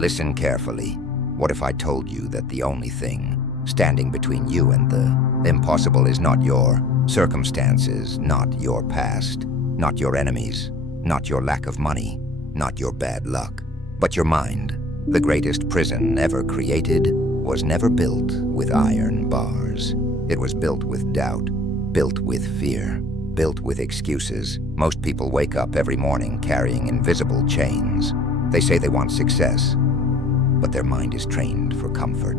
Listen carefully. What if I told you that the only thing standing between you and the impossible is not your circumstances, not your past, not your enemies, not your lack of money, not your bad luck, but your mind? The greatest prison ever created was never built with iron bars. It was built with doubt, built with fear, built with excuses. Most people wake up every morning carrying invisible chains. They say they want success, but their mind is trained for comfort.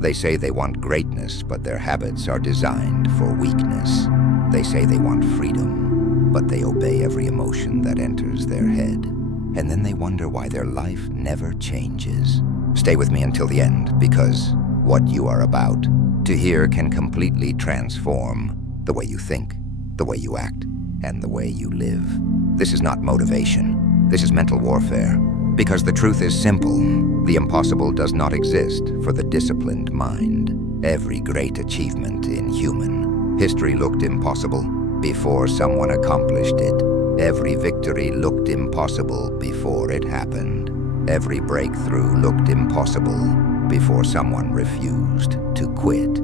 They say they want greatness, but their habits are designed for weakness. They say they want freedom, but they obey every emotion that enters their head. And then they wonder why their life never changes. Stay with me until the end, because what you are about to hear can completely transform the way you think, the way you act, and the way you live. This is not motivation. This is mental warfare. Because the truth is simple. The impossible does not exist for the disciplined mind. Every great achievement in human history looked impossible before someone accomplished it. Every victory looked impossible before it happened. Every breakthrough looked impossible before someone refused to quit.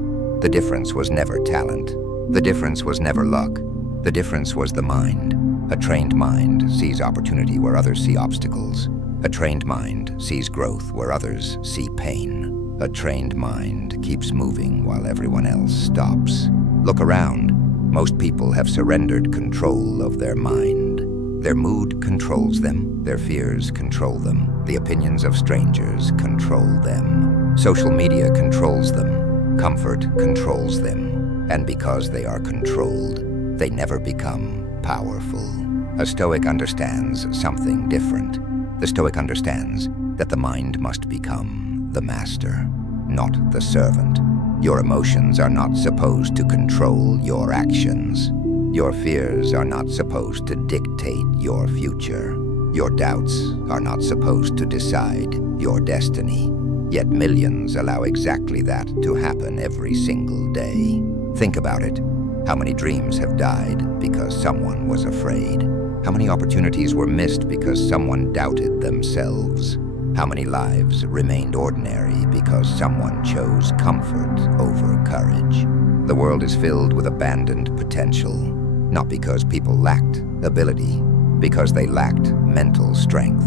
The difference was never talent. The difference was never luck. The difference was the mind. A trained mind sees opportunity where others see obstacles. A trained mind sees growth where others see pain. A trained mind keeps moving while everyone else stops. Look around. Most people have surrendered control of their mind. Their mood controls them. Their fears control them. The opinions of strangers control them. Social media controls them. Comfort controls them. And because they are controlled, they never become powerful. A Stoic understands something different. The Stoic understands that the mind must become the master, not the servant. Your emotions are not supposed to control your actions. Your fears are not supposed to dictate your future. Your doubts are not supposed to decide your destiny. Yet millions allow exactly that to happen every single day. Think about it. How many dreams have died because someone was afraid? How many opportunities were missed because someone doubted themselves? How many lives remained ordinary because someone chose comfort over courage? The world is filled with abandoned potential, not because people lacked ability, because they lacked mental strength.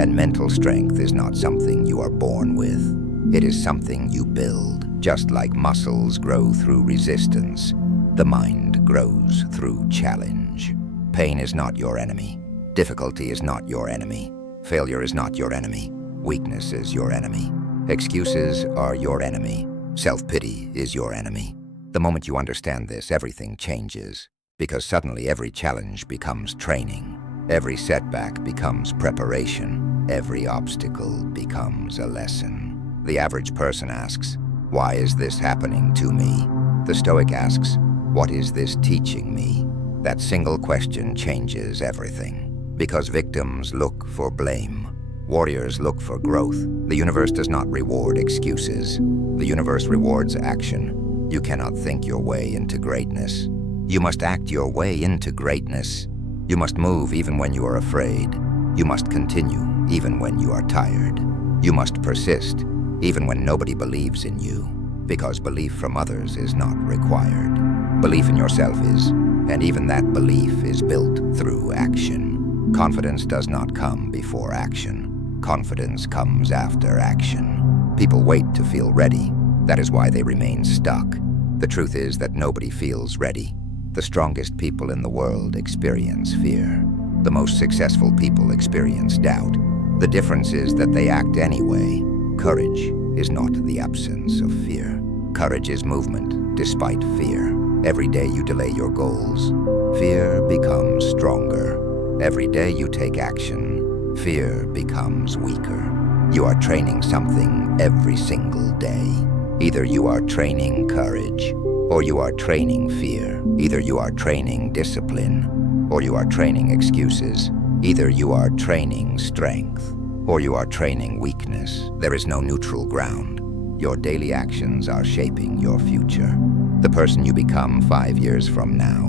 And mental strength is not something you are born with. It is something you build. Just like muscles grow through resistance, the mind grows through challenge. Pain is not your enemy. Difficulty is not your enemy. Failure is not your enemy. Weakness is your enemy. Excuses are your enemy. Self-pity is your enemy. The moment you understand this, everything changes, because suddenly every challenge becomes training. Every setback becomes preparation. Every obstacle becomes a lesson. The average person asks, "Why is this happening to me?" The Stoic asks, "What is this teaching me?" That single question changes everything. Because victims look for blame. Warriors look for growth. The universe does not reward excuses. The universe rewards action. You cannot think your way into greatness. You must act your way into greatness. You must move even when you are afraid. You must continue even when you are tired. You must persist even when nobody believes in you, because belief from others is not required. Belief in yourself is, and even that belief is built through action. Confidence does not come before action. Confidence comes after action. People wait to feel ready. That is why they remain stuck. The truth is that nobody feels ready. The strongest people in the world experience fear. The most successful people experience doubt. The difference is that they act anyway. Courage is not the absence of fear. Courage is movement despite fear. Every day you delay your goals, fear becomes stronger. Every day you take action, fear becomes weaker. You are training something every single day. Either you are training courage, or you are training fear. Either you are training discipline, or you are training excuses. Either you are training strength, or you are training weakness. There is no neutral ground. Your daily actions are shaping your future. The person you become 5 years from now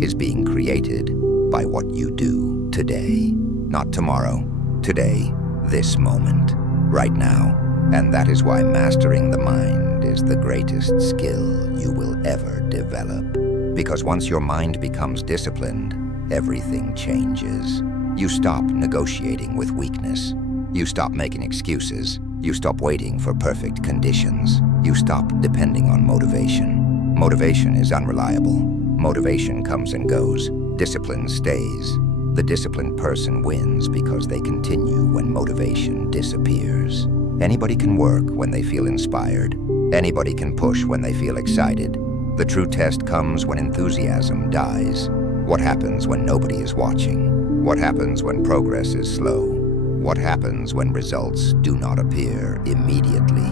is being created by what you do today. Not tomorrow, today, this moment. right now. And that is why mastering the mind is the greatest skill you will ever develop. Because once your mind becomes disciplined, everything changes. You stop negotiating with weakness. You stop making excuses. You stop waiting for perfect conditions. You stop depending on motivation. Motivation is unreliable. Motivation comes and goes. Discipline stays. The disciplined person wins because they continue when motivation disappears. Anybody can work when they feel inspired. Anybody can push when they feel excited. The true test comes when enthusiasm dies. What happens when nobody is watching? What happens when progress is slow? What happens when results do not appear immediately?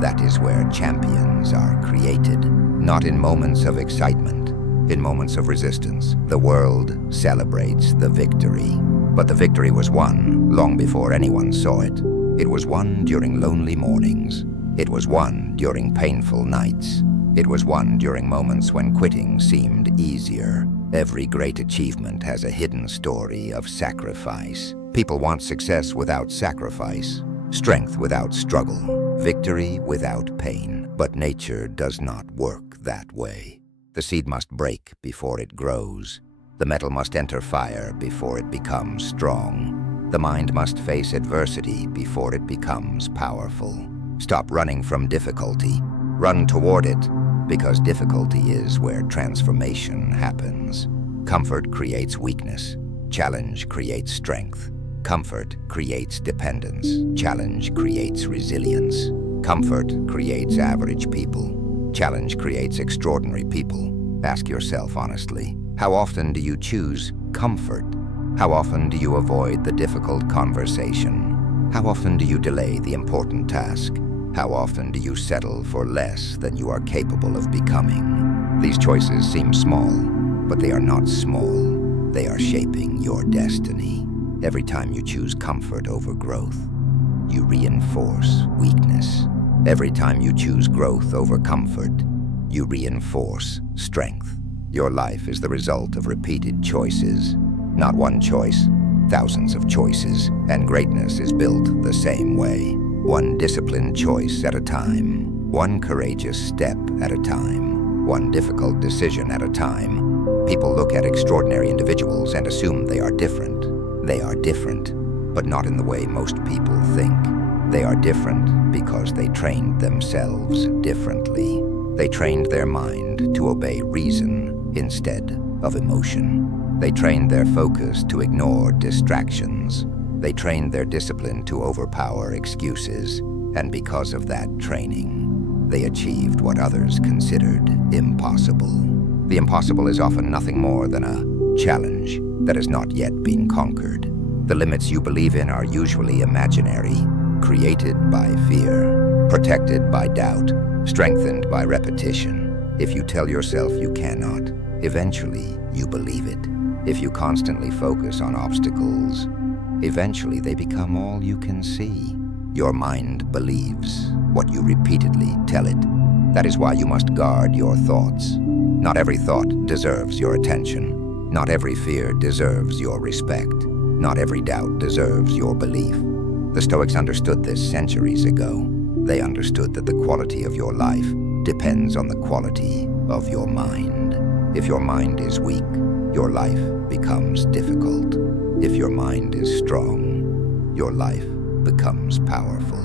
That is where champions are created. Not in moments of excitement, in moments of resistance. The world celebrates the victory. But the victory was won long before anyone saw it. It was won during lonely mornings. It was won during painful nights. It was won during moments when quitting seemed easier. Every great achievement has a hidden story of sacrifice. People want success without sacrifice, strength without struggle, victory without pain. But nature does not work that way. The seed must break before it grows. The metal must enter fire before it becomes strong. The mind must face adversity before it becomes powerful. Stop running from difficulty. Run toward it, because difficulty is where transformation happens. Comfort creates weakness. Challenge creates strength. Comfort creates dependence. Challenge creates resilience. Comfort creates average people. Challenge creates extraordinary people. Ask yourself honestly, how often do you choose comfort? How often do you avoid the difficult conversation? How often do you delay the important task? How often do you settle for less than you are capable of becoming? These choices seem small, but they are not small. They are shaping your destiny. Every time you choose comfort over growth, you reinforce weakness. Every time you choose growth over comfort, you reinforce strength. Your life is the result of repeated choices. Not one choice, thousands of choices, and greatness is built the same way. One disciplined choice at a time, one courageous step at a time, one difficult decision at a time. People look at extraordinary individuals and assume they are different. They are different, but not in the way most people think. They are different because they trained themselves differently. They trained their mind to obey reason instead of emotion. They trained their focus to ignore distractions. They trained their discipline to overpower excuses, and because of that training, they achieved what others considered impossible. The impossible is often nothing more than a challenge that has not yet been conquered. The limits you believe in are usually imaginary, created by fear, protected by doubt, strengthened by repetition. If you tell yourself you cannot, eventually you believe it. If you constantly focus on obstacles, eventually they become all you can see. Your mind believes what you repeatedly tell it. That is why you must guard your thoughts. Not every thought deserves your attention. Not every fear deserves your respect. Not every doubt deserves your belief. The Stoics understood this centuries ago. They understood that the quality of your life depends on the quality of your mind. If your mind is weak, your life becomes difficult. If your mind is strong, your life becomes powerful.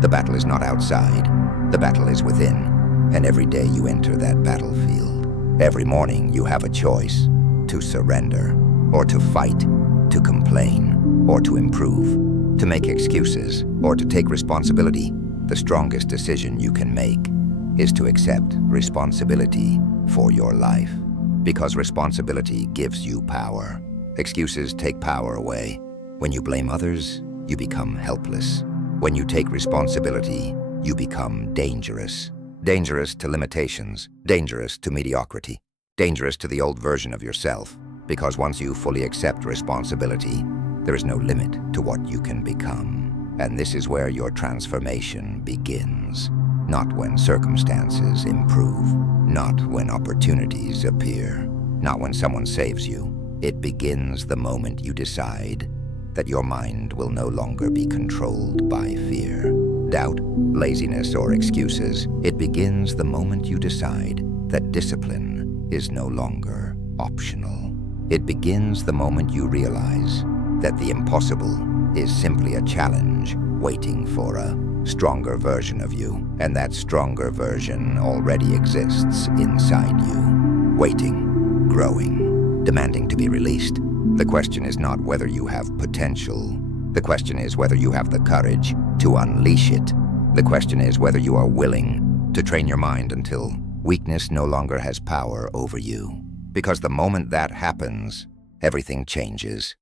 The battle is not outside, the battle is within, and every day you enter that battlefield. Every morning you have a choice: to surrender, or to fight, to complain, or to improve, to make excuses, or to take responsibility. The strongest decision you can make is to accept responsibility for your life, because responsibility gives you power. Excuses take power away. When you blame others, you become helpless. When you take responsibility, you become dangerous. Dangerous to limitations, dangerous to mediocrity, dangerous to the old version of yourself. Because once you fully accept responsibility, there is no limit to what you can become. And this is where your transformation begins. Not when circumstances improve, not when opportunities appear, not when someone saves you. It begins the moment you decide, that your mind will no longer be controlled by fear, doubt, laziness, or excuses. It begins the moment you decide that discipline is no longer optional. It begins the moment you realize that the impossible is simply a challenge waiting for a stronger version of you, and that stronger version already exists inside you, waiting, growing, demanding to be released. The question is not whether you have potential. The question is whether you have the courage to unleash it. The question is whether you are willing to train your mind until weakness no longer has power over you. Because the moment that happens, everything changes.